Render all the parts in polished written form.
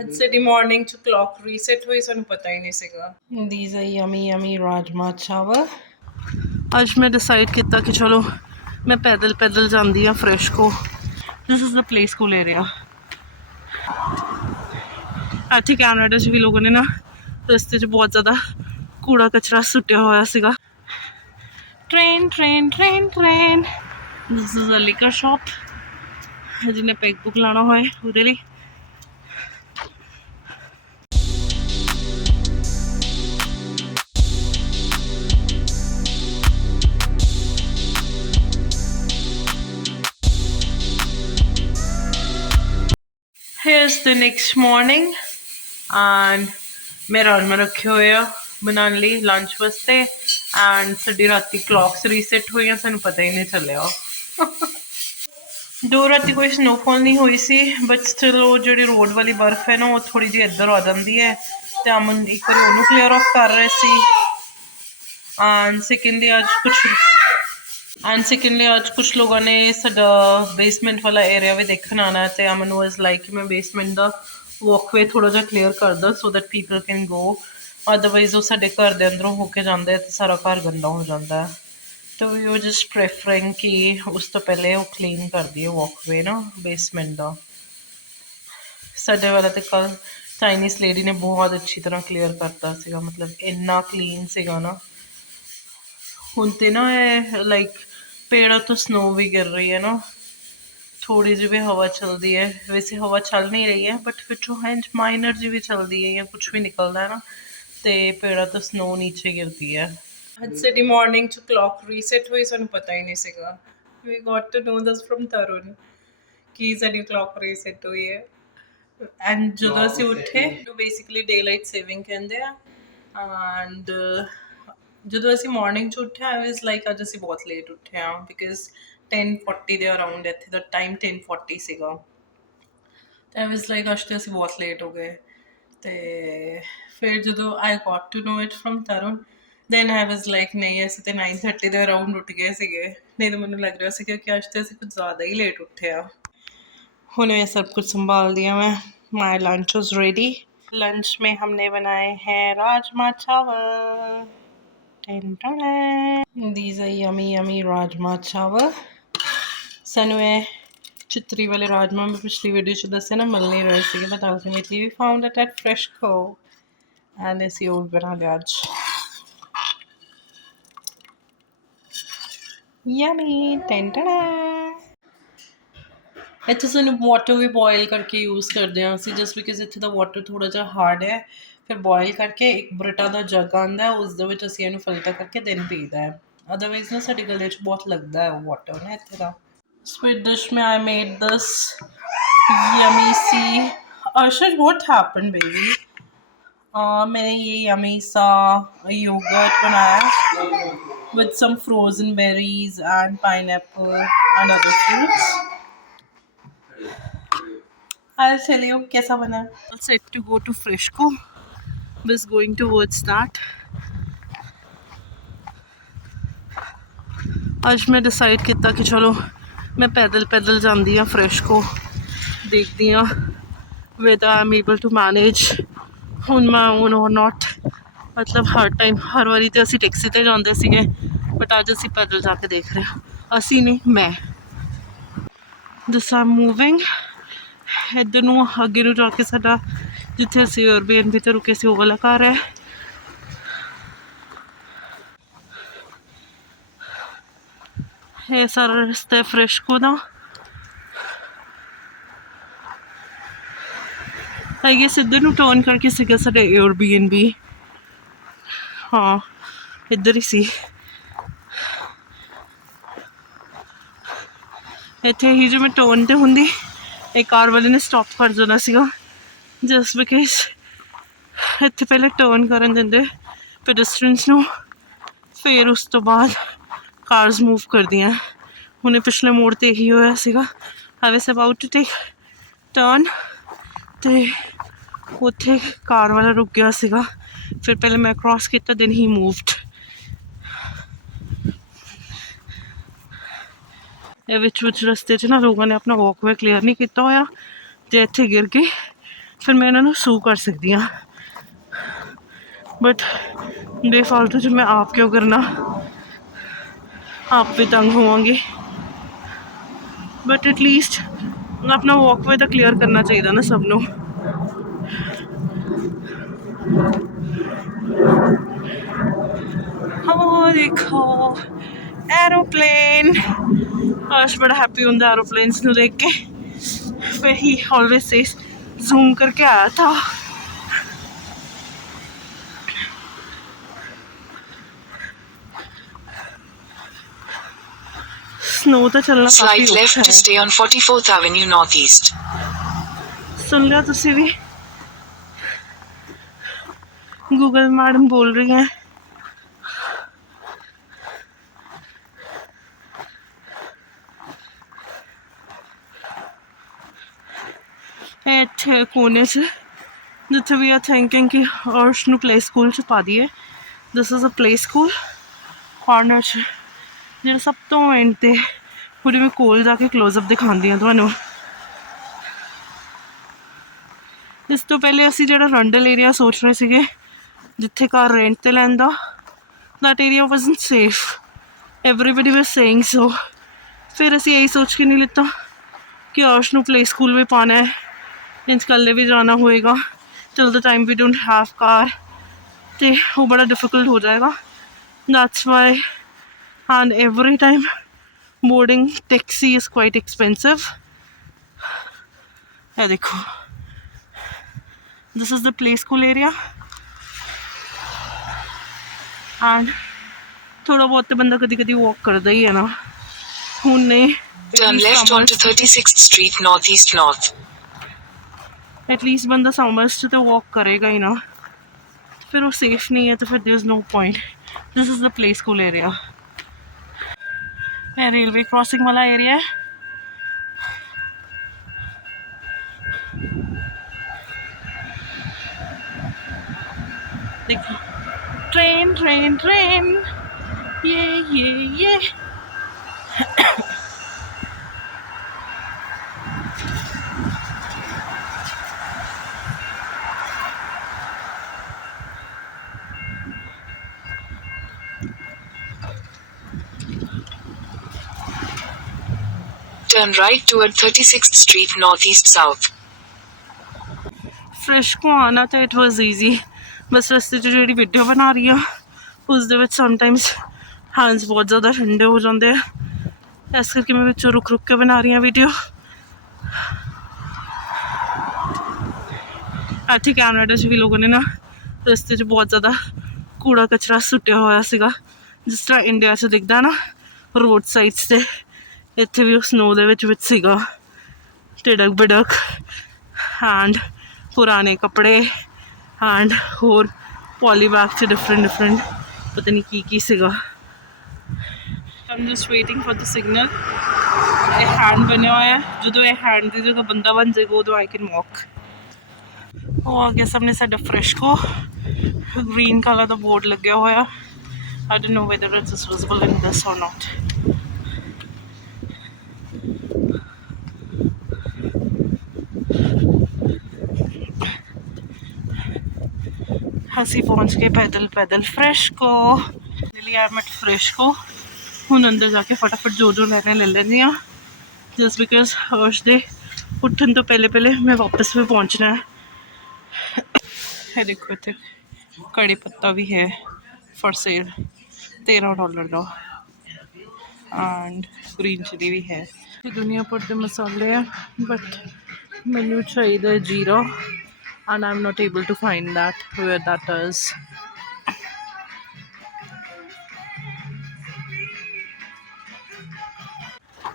ਅੱਜ ਸਾਡੀ ਮਾਰਨਿੰਗ ਚ ਕਲੌਕ ਰੀਸੈਟ ਹੋਈ, ਸਾਨੂੰ ਪਤਾ ਹੀ ਨਹੀਂ ਸੀਗਾ। These are yummy yummy rajma ਚਾਵਲ। ਅੱਜ ਮੈਂ ਡਿਸਾਈਡ ਕੀਤਾ ਕਿ ਚਲੋ ਮੈਂ ਪੈਦਲ ਜਾਂਦੀ ਹਾਂ ਫਰੈਸ਼ ਕੋ। ਦਿਸ ਇਜ਼ ਦ ਪਲੇਸ ਕੋਲ ਏਰੀਆ। ਇੱਥੇ ਕੈਨੇਡਾ 'ਚ ਵੀ ਲੋਕਾਂ ਨੇ ਨਾ ਰਸਤੇ 'ਚ ਬਹੁਤ ਜ਼ਿਆਦਾ ਕੂੜਾ ਕਚਰਾ ਸੁੱਟਿਆ ਹੋਇਆ ਸੀਗਾ। Train this is a liquor shop, ਜਿਹਨੇ ਪੈਗ ਬੁੱਕ ਲਾਉਣਾ ਹੋਏ ਉਹਦੇ ਲਈ। Here's the next morning and मैं राजमा रखे हुए आ बनाने ਲਈ ਲੰਚ ਵਾਸਤੇ ਐਂਡ ਸਾਡੀ ਰਾਤੀ ਕਲੌਕਸ ਰੀਸੈਟ ਹੋਈਆਂ, ਸਾਨੂੰ ਪਤਾ ਹੀ ਨਹੀਂ ਚੱਲਿਆ। ਦੋ ਰਾਤੀ ਕੋਈ ਸਨੋਫਾਲ ਨਹੀਂ ਹੋਈ ਸੀ, ਬਟ ਸਟਿਲ ਉਹ ਜਿਹੜੀ ਰੋਡ ਵਾਲੀ ਬਰਫ਼ ਹੈ ਨਾ ਉਹ ਥੋੜੀ ਜਿਹੀ ਇੱਧਰ ਆ ਜਾਂਦੀ ਹੈ ਤੇ ਅਮਨ ਇੱਕ ਵਾਰੀ ਉਹਨੂੰ ਕਲੀਅਰ ਆਫ ਕਰ ਰਹੇ ਸੀ। ਐਂਡ ਸੈਕੰਡਲੀ ਅੱਜ ਕੁਛ ਲੋਕਾਂ ਨੇ ਸਾਡਾ ਬੇਸਮੈਂਟ ਵਾਲਾ ਏਰੀਆ ਵੀ ਦੇਖਣ ਆਉਣਾ ਤੇ ਅਮਨ ਵਾਜ਼ ਲਾਈਕ ਕਿ ਮੈਂ ਬੇਸਮੈਂਟ ਦਾ ਵਾਕਵੇ ਥੋੜਾ ਜਿਹਾ ਕਲੀਅਰ ਕਰਦਾ so that people can go, otherwise ਉਹ ਸਾਡੇ ਘਰ ਦੇ ਅੰਦਰੋਂ ਹੋ ਕੇ ਜਾਂਦੇ ਤੇ ਸਾਰਾ ਘਰ ਗੰਦਾ ਹੋ ਜਾਂਦਾ ਹੈ। तो वी वर जस्ट प्रेफरिंग कि उस तो पहले वो क्लीन कर दिए वॉकवे ना बेसमेंट का। साडे वाला तो कल चाइनीज लेडी ने बहुत अच्छी तरह क्लीयर करता सीगा, मतलब इन्ना क्लीन सीगा ना। हुण ते ना लाइक पेड़ों तो स्नो भी गिर रही है ना, थोड़ी जी भी हवा चलती है, वैसे हवा चल नहीं रही है बट पिछों है माइनर जी भी चलती है या कुछ भी निकलता है ना तो पेड़ों तो स्नो नीचे गिरती है। ਅੱਜ ਸਾਡੀ ਮਾਰਨਿੰਗ ਚ ਕਲੌਕ ਰੀਸੈਟ ਹੋਈ, ਸਾਨੂੰ ਪਤਾ ਹੀ ਨਹੀਂ ਸੀਗਾ। We got to know this from Tarun ਕਿ ਸਾਡੀ ਕਲੌਕ ਰੀਸੈਟ ਹੋਈ ਹੈ। ਐਂਡ ਜਦੋਂ ਅਸੀਂ ਉੱਠੇ ਬੇਸਿਕਲੀ ਡੇ ਲਾਈਟ ਸੇਵਿੰਗ ਕਹਿੰਦੇ ਆ। ਐਂਡ ਜਦੋਂ ਅਸੀਂ ਮਾਰਨਿੰਗ 'ਚ ਉੱਠਿਆ ਆਈ ਵਾਜ਼ ਲਾਈਕ ਅੱਜ ਅਸੀਂ ਬਹੁਤ ਲੇਟ ਉੱਠੇ ਹਾਂ ਬਿਕਾਜ਼ 10:40 ਦੇ ਅਰਾਊਂਡ ਇੱਥੇ ਦਾ ਟਾਈਮ 10:40 ਸੀਗਾ ਤੇ ਆਈ ਵਾਜ਼ ਲਾਈਕ ਅੱਜ ਤੇ ਅਸੀਂ ਬਹੁਤ ਲੇਟ ਹੋ ਗਏ। ਤੇ ਫਿਰ ਜਦੋਂ I got to know it from Tarun then I was like ਨਹੀਂ ਅਸੀਂ ਤਾਂ 9:30 ਦੇ ਅਰਾਊਂਡ ਉੱਠ ਗਏ ਸੀਗੇ, ਨਹੀਂ ਤਾਂ ਮੈਨੂੰ ਲੱਗ ਰਿਹਾ ਸੀਗਾ ਕਿ ਅੱਜ ਤਾਂ ਅਸੀਂ ਕੁਝ ਜ਼ਿਆਦਾ ਹੀ ਲੇਟ ਉੱਠੇ ਆ। ਹੁਣ ये सब कुछ संभाल दिया मैं। My lunch was ready. Lunch में हमने बनाए हैं राजमा चावल। These are yummy yummy rajma चावल। सानू चित्तरी वाले राजमा मैं पिछली वीडियो च दस्से ना मिल नहीं रहे थे, but ultimately we found it at fresh co and असी वो बना लिया अज। यमी ਇੱਥੇ ਸਾਨੂੰ ਵਾਟਰ ਵੀ ਬੋਇਲ ਕਰਕੇ ਯੂਜ਼ ਕਰਦੇ ਹਾਂ ਅਸੀਂ, ਜਸਟ ਬਿਕਾਜ਼ ਇੱਥੇ ਦਾ ਵਾਟਰ ਥੋੜ੍ਹਾ ਜਿਹਾ ਹਾਰਡ ਹੈ। ਫਿਰ ਬੋਇਲ ਕਰਕੇ ਇੱਕ ਬਰਟਾ ਦਾ ਜੱਗ ਆਉਂਦਾ, ਉਸ ਦੇ ਵਿੱਚ ਅਸੀਂ ਇਹਨੂੰ ਫਿਲਟਰ ਕਰਕੇ ਦਿਨ ਪੀਦਾ ਹੈ, ਅਦਰਵਾਈਜ਼ ਨਾ ਸਾਡੇ ਗਲੇ 'ਚ ਬਹੁਤ ਲੱਗਦਾ ਹੈ ਉਹ ਵਾਟਰ ਨਾ ਇੱਥੇ ਦਾ। ਸਵੀਟ ਡਿਸ਼ में I made this yummy see Arshad what happened baby. मैंने ये यमी सा योगर्ट बनाया with some frozen berries and pineapple and other fruits. I'll tell you कैसा बना। Set to go to Fresco, bus going towards that। आज मैं decide किया कि चलो मैं पैदल जाती हाँ फ्रेशको, देखती हाँ whether I'm able to manage on my own or not। मतलब हर टाइम हर वारी तो असी टैक्सी ते जाते सीगे, बट अज असी पैदल जाके देख रहे हैं। असी नहीं मैं। दिस आई एम मूविंग ਇੱਧਰ ਨੂੰ ਅੱਗੇ ਨੂੰ ਜਾ ਕੇ ਸਾਡਾ ਜਿੱਥੇ ਅਸੀਂ 에ਅਰਬੀਐਨਬੀ ਤੇ ਰੁਕੇ ਸੀ ਉਹ ਵਾਲਾ ਘਰ ਹੈ। ਇਹ ਸਾਰਾ ਰਸਤਾ ਫਰੈਸ਼ਕੋ ਦਾ। ਆਈ ਗੈਸ ਇੱਧਰ ਨੂੰ ਟਰਨ ਕਰਕੇ ਸੀਗਾ ਸਾਡਾ 에ਅਰਬੀਐਨਬੀ। ਹਾਂ ਇੱਧਰ ਹੀ ਸੀ। ਇੱਥੇ ਹੀ ਜਿਵੇਂ ਟਰਨ ਤੇ ਹੁੰਦੀ ਇਹ ਕਾਰ ਵਾਲੇ ਨੇ ਸਟਾਪ ਕਰ ਜਾਣਾ ਸੀਗਾ, ਜਸਟ ਬਿਕਾਜ਼ ਇੱਥੇ ਪਹਿਲੇ ਟਰਨ ਕਰਨ ਦਿੰਦੇ ਪੈਡੈਸਟਰੀਅਨਸ ਨੂੰ, ਫਿਰ ਉਸ ਤੋਂ ਬਾਅਦ ਕਾਰਸ ਮੂਵ ਕਰਦੀਆਂ। ਹੁਣੇ ਪਿਛਲੇ ਮੋੜ 'ਤੇ ਇਹੀ ਹੋਇਆ ਸੀਗਾ। ਆਈ ਵਾਸ ਅਬਾਊਟ ਟੂ ਟੇਕ ਟਰਨ ਅਤੇ ਉੱਥੇ ਕਾਰ ਵਾਲਾ ਰੁਕ ਗਿਆ ਸੀਗਾ, ਫਿਰ ਪਹਿਲੇ ਮੈਂ ਕ੍ਰੋਸ ਕੀਤਾ ਦੈਨ ਹੀ ਮੂਵਡ। ਇਹ ਵਿੱਚ ਰਸਤੇ 'ਚ ਨਾ ਲੋਕਾਂ ਨੇ ਆਪਣਾ ਵਾਕਵੇ ਕਲੀਅਰ ਨਹੀਂ ਕੀਤਾ ਹੋਇਆ ਅਤੇ ਇੱਥੇ ਗਿਰ ਕੇ ਫਿਰ ਮੈਂ ਇਹਨਾਂ ਨੂੰ ਸੂ ਕਰ ਸਕਦੀ ਹਾਂ। ਬਟ ਬੇਫਾਲਤੂ 'ਚ ਮੈਂ ਆਪ ਕਿਉਂ ਕਰਨਾ, ਆਪ ਵੀ ਤੰਗ ਹੋਵਾਂਗੀ। ਬਟ ਐਟਲੀਸਟ ਆਪਣਾ ਵਾਕਵੇ ਤਾਂ ਕਲੀਅਰ ਕਰਨਾ ਚਾਹੀਦਾ ਨਾ ਸਭ ਨੂੰ। ਹਾਂ ਦੇਖੋ एरोप्लेन। अर्श बड़ा हैप्पी होता एरोप्लेन्स को देख के। फिर ही ऑलवेज सेज जूम करके आया था। स्नो तो चलना काफी left to stay on 44th avenue north east. सुन लिया तुसी भी? गूगल मैडम बोल रही हैं ਇੱਥੇ ਕੋਨੇ 'ਚ ਜਿੱਥੇ ਵੀ ਆ ਥਿੰਕਿੰਗ ਕਿ ਅਰਸ਼ ਨੂੰ ਪਲੇ ਸਕੂਲ 'ਚ ਪਾ ਦਈਏ। This is a play school corner 'ਚ, ਜਿਹੜਾ ਸਭ ਤੋਂ ਐਂਡ 'ਤੇ ਪੂਰੀ ਮੈਂ ਕੋਲ ਜਾ ਕੇ ਕਲੋਜ਼ਅਪ ਦਿਖਾਉਂਦੀ ਹਾਂ ਤੁਹਾਨੂੰ। ਇਸ ਤੋਂ ਪਹਿਲੇ ਅਸੀਂ ਜਿਹੜਾ ਰੰਡਲ ਏਰੀਆ ਸੋਚ ਰਹੇ ਸੀਗੇ ਜਿੱਥੇ ਘਰ ਰੈਂਟ 'ਤੇ ਲੈਣ ਦਾ, that area wasn't safe, everybody was saying so. ਫਿਰ ਅਸੀਂ ਇਹੀ ਸੋਚ ਕੇ ਨਹੀਂ ਲਿੱਤਾ ਕਿ ਅਰਸ਼ ਨੂੰ ਪਲੇ ਸਕੂਲ ਵੀ ਪਾਉਣਾ ਹੈ, ਇੰਜ ਕੱਲੇ ਵੀ ਜਾਣਾ ਹੋਏਗਾ till the time we don't have car, ਤੇ ਉਹ ਬੜਾ ਡਿਫਿਕਲਟ ਹੋ ਜਾਏਗਾ। that's why, and every time boarding taxi is quite expensive। ਇਹ ਦੇਖੋ this is the play school area, and ਥੋੜਾ ਬਹੁਤ ਤੇ ਬੰਦਾ ਕਦੀ ਕਦੀ walk ਕਰਦਾ ਹੀ ਹੈ ਨਾ। ਹੁਣ ਨਹੀਂ, turn left onto 36th street northeast north। At least बंदा समर्स च तो वॉक करेगा ही ना, फिर वो सेफ नहीं है तो फिर there is no point. This is the play school area. ये रेलवे क्रॉसिंग वाला एरिया है। देखो ट्रेन ट्रेन ट्रेन, ये turn right toward 36th street northeast south। Fresh co आना तो इट वाज ईजी, बस रस्ते 'ਚ ਜਿਹੜੀ ਵੀਡੀਓ ਬਣਾ ਰਹੀ ਆ ਉਸ ਦੇ ਵਿੱਚ ਸਮਟਾਈਮਸ ਹੈਂਡਸ ਬਹੁਤ ਜ਼ਿਆਦਾ ਠੰਡੇ ਹੋ ਜਾਂਦੇ ਆ, ਇਸ ਕਰਕੇ ਮੈਂ ਵਿੱਚੋਂ ਰੁਕ ਰੁਕ ਕੇ ਬਣਾ ਰਹੀ ਹਾਂ ਵੀਡੀਓ। ਇੱਥੇ ਕੈਨੇਡਾ 'ਚ ਵੀ ਲੋਕਾਂ ਨੇ ਨਾ ਰਸਤੇ 'ਚ ਬਹੁਤ ਜ਼ਿਆਦਾ ਕੂੜਾ ਕਚਰਾ ਸੁੱਟਿਆ ਹੋਇਆ ਸੀਗਾ, ਜਿਸ ਤਰ੍ਹਾਂ ਇੰਡੀਆ 'ਚ ਦਿਖਦਾ ਨਾ ਰੋਡ ਸਾਈਡਸ 'ਤੇ, ਇੱਥੇ ਵੀ ਉਹ ਸਨੋ ਦੇ ਵਿੱਚ ਸੀਗਾ ਟਿੜਕ ਬਿੜਕ ਐਂਡ ਪੁਰਾਣੇ ਕੱਪੜੇ ਐਂਡ ਹੋਰ ਪੋਲੀ ਬੈਗ 'ਚ ਡਿਫਰੈਂਟ ਪਤਾ ਨਹੀਂ ਕੀ ਸੀਗਾ। I'm just waiting for the signal. ਇਹ ਹੈਂਡ ਬਣਿਆ ਹੋਇਆ, ਜਦੋਂ ਇਹ ਹੈਂਡ ਦੀ ਜਗ੍ਹਾ ਬੰਦਾ ਬਣ ਜਾਏਗਾ ਉਦੋਂ ਆਈ ਕੈਨ ਵਾਕ। ਉਹ ਆ ਗਿਆ ਸਾਹਮਣੇ ਸਾਡਾ ਫਰੈਸ਼ਕੋ, ਗ੍ਰੀਨ ਕਲਰ ਦਾ ਬੋਰਡ ਲੱਗਿਆ ਹੋਇਆ। I don't know whether it's visible in this or not। ਅਸੀਂ ਪਹੁੰਚ ਗਏ ਪੈਦਲ ਫਰੈਸ਼ਕੋ। ਲਈ ਆਈ ਐਮ ਐਟ ਫਰੈਸ਼ਕੋ। ਹੁਣ ਅੰਦਰ ਜਾ ਕੇ ਫਟਾਫਟ ਜੋ ਲੈਣੇ ਲੈ ਲੈਂਦੀ ਹਾਂ, ਜਸਟ ਬਿਕਾਜ਼ ਅਰਸ਼ ਦੇ ਉੱਠਣ ਤੋਂ ਪਹਿਲੇ ਮੈਂ ਵਾਪਸ ਵੀ ਪਹੁੰਚਣਾ ਹੈ। ਇਹ ਦੇਖੋ ਇੱਥੇ ਕੜੀ ਪੱਤਾ ਵੀ ਹੈ ਫॉर सेल, $13 ਦਾ, ਐਂਡ ਗ੍ਰੀਨ ਚਿਲੀ ਵੀ ਹੈ। ਇਹ ਦੁਨੀਆ ਭਰ ਦੇ ਮਸਾਲੇ ਆ, ਬਟ ਮੈਨੂੰ ਚਾਹੀਦਾ ਜੀਰਾ, and I'm not able to find that where that is।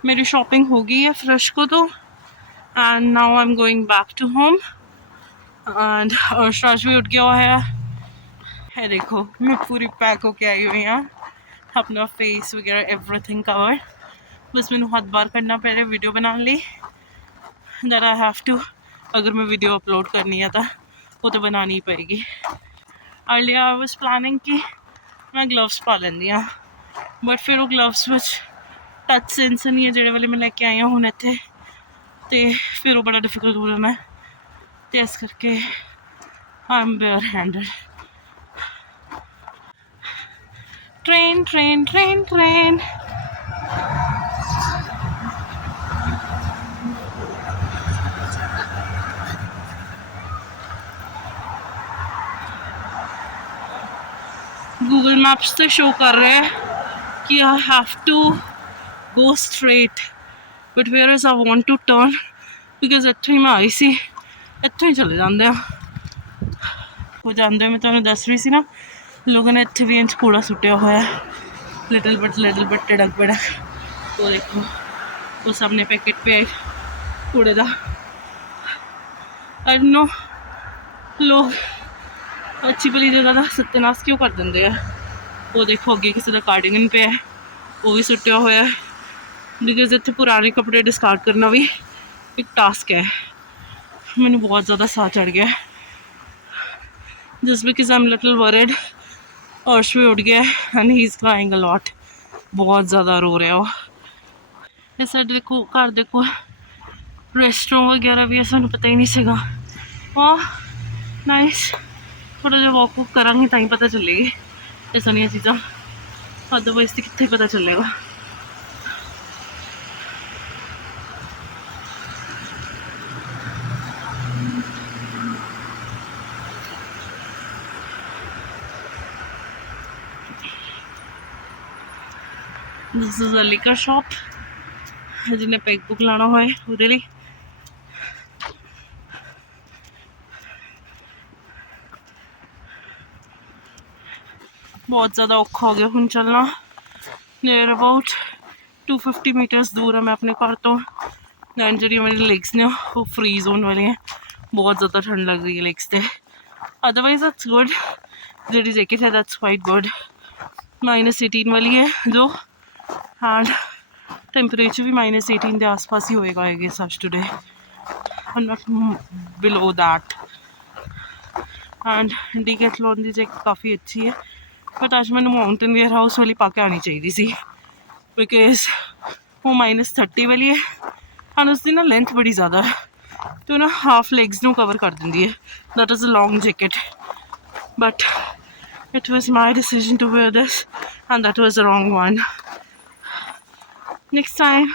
मेरी शॉपिंग हो गई है फ्रेशको तो, and now I'm going back to home, and अर्शराज भी उठ गया हुआ है। है देखो मैं पूरी पैक होके आई हुई हूँ, अपना फेस वगैरह एवरीथिंग कवर। बस मैंने हाथ बार करना पहले वीडियो बनाने ਲਈ, that I have to, अगर मैं वीडियो अपलोड करनी है तो वो तो बनानी ही पड़ेगी। अर्लियर आई वाज प्लानिंग कि मैं ग्लव्स पा ਲੈਂਦੀ ਹਾਂ, बट फिर वो ग्लव्स ਵਿੱਚ ਟੱਚ ਸੈਂਸਰ ਨਹੀਂ ਹੈ ਜਿਹੜੇ ਵਾਲੇ ਮੈਂ ਲੈ ਕੇ ਆਈ ਹਾਂ ਹੁਣ ਇੱਥੇ, ਅਤੇ ਫਿਰ ਉਹ ਬੜਾ ਡਿਫਿਕਲਟ ਹੋ ਜਾਣਾ। ਤੇ ਇਸ ਕਰਕੇ I'm bare handed. Train train train train. Google maps ਤੇ ਸ਼ੋ ਕਰ ਰਿਹਾ ਕਿ I have to go straight, but whereas I want to turn, because ਇੱਥੋਂ ਹੀ ਮੈਂ ਆਈ ਸੀ, ਇੱਥੋਂ ਹੀ ਚਲੇ ਜਾਂਦੇ ਆ। ਹੋ ਜਾਂਦੇ ਮੈਂ ਤੁਹਾਨੂੰ ਦੱਸ ਰਹੀ ਸੀ ਨਾ, ਲੋਕਾਂ ਨੇ ਇੱਥੇ ਵੀ ਇੰਝ ਕੂੜਾ ਸੁੱਟਿਆ ਹੋਇਆ, ਲਿਟਲ ਬਟ ਟੜਕ ਬੜਕ। ਉਹ ਦੇਖੋ, ਉਹ ਸਾਹਮਣੇ ਪੈਕਟ ਪਿਆ ਕੂੜੇ ਦਾ। ਆਈ ਡੋਂਟ ਨੋ ਲੋਕ ਅੱਛੀ ਭਲੀ ਜਗ੍ਹਾ ਦਾ ਸੱਤਿਆਨਾਸ਼ ਕਿਉਂ ਕਰ ਦਿੰਦੇ ਆ। ਉਹ ਦੇਖੋ ਅੱਗੇ ਕਿਸੇ ਦਾ ਕਾਰਡੀਗਨ ਪਿਆ, ਉਹ ਵੀ ਸੁੱਟਿਆ ਹੋਇਆ, ਬਿਕੋਜ਼ ਇੱਥੇ ਪੁਰਾਣੇ ਕੱਪੜੇ ਡਿਸਕਾਰਡ ਕਰਨਾ ਵੀ ਇੱਕ ਟਾਸਕ ਹੈ। ਮੈਨੂੰ ਬਹੁਤ ਜ਼ਿਆਦਾ ਸਾਹ ਚੜ ਗਿਆ, just because I am little worried. Arsh ਵੀ ਉੱਡ ਗਿਆ and he is crying a lot. ਬਹੁਤ ਜ਼ਿਆਦਾ ਰੋ ਰਿਹਾ ਉਹ। ਇਹ ਸਾਡੇ ਦੇਖੋ ਘਰ ਦੇ ਕੋਲ ਰੈਸਟੋਰੈਂਟ ਵਗੈਰਾ ਵੀ ਹੈ, ਸਾਨੂੰ ਪਤਾ ਹੀ ਨਹੀਂ ਸੀਗਾ। ਵਾਹ ਨਾਈਸ। ਥੋੜ੍ਹਾ ਜਿਹਾ ਵਾਕ ਵੂਕ ਕਰਾਂਗੇ ਤਾਂ ਹੀ ਪਤਾ ਚੱਲੇਗੀ ਇਹ ਸਾਰੀਆਂ ਚੀਜ਼ਾਂ, ਅਦਰਵਾਈਜ਼ ਤਾਂ ਕਿੱਥੇ ਪਤਾ ਚੱਲੇਗਾ। This is a liquor shop, ਜਿਹਨੇ ਪੈਗ ਬੁੱਕ ਲਾਉਣਾ ਹੋਏ ਉਹਦੇ ਲਈ। ਬਹੁਤ ਜ਼ਿਆਦਾ ਔਖਾ ਹੋ ਗਿਆ ਹੁਣ ਚੱਲਣਾ। ਨੀਅਰ ਅਬਾਊਟ 250 ਮੀਟਰਸ ਦੂਰ ਆ ਮੈਂ ਆਪਣੇ ਘਰ ਤੋਂ, ਐਂਡ ਜਿਹੜੀਆਂ ਮੇਰੀ ਲੈਗਸ ਨੇ ਉਹ ਫਰੀਜ਼ ਹੋਣ ਵਾਲੀਆਂ। ਬਹੁਤ ਜ਼ਿਆਦਾ ਠੰਡ ਲੱਗ ਰਹੀ ਹੈ ਲੈਗਸ 'ਤੇ। ਅਦਰਵਾਈਜ਼ ਦੈਟਸ ਗੁੱਡ, ਜਿਹੜੀ ਜੈਕਟ ਹੈ ਦੈਟਸ ਕੁਆਈਟ ਗੁੱਡ। -18 ਵਾਲੀ ਹੈ ਜੋ, ਐਂਡ ਟੈਂਪਰੇਚਰ ਵੀ -18 ਦੇ ਆਸ-ਪਾਸ ਹੀ ਹੋਏਗਾ ਆਈ ਗੈਸ ਅੱਜ today, not below that. And Decathlon ਦੀ ਜੈਕਟ ਕਾਫੀ ਅੱਛੀ ਹੈ, ਬਟ ਅੱਜ ਮੈਨੂੰ ਮਾਊਂਟੇਨ ਵੇਅਰ ਹਾਊਸ ਵਾਲੀ ਪਾ ਕੇ ਆਉਣੀ ਚਾਹੀਦੀ ਸੀ, ਬਿਕੋਜ਼ ਉਹ -30 ਵਾਲੀ ਹੈ ਐਂਡ ਉਸਦੀ ਨਾ ਲੈਂਥ ਬੜੀ ਜ਼ਿਆਦਾ ਹੈ, ਅਤੇ ਉਹ ਨਾ ਹਾਫ ਲੈਗਸ ਨੂੰ ਕਵਰ ਕਰ ਦਿੰਦੀ ਹੈ। That is a long jacket, but it was my decision to wear this and that was the wrong one. Next time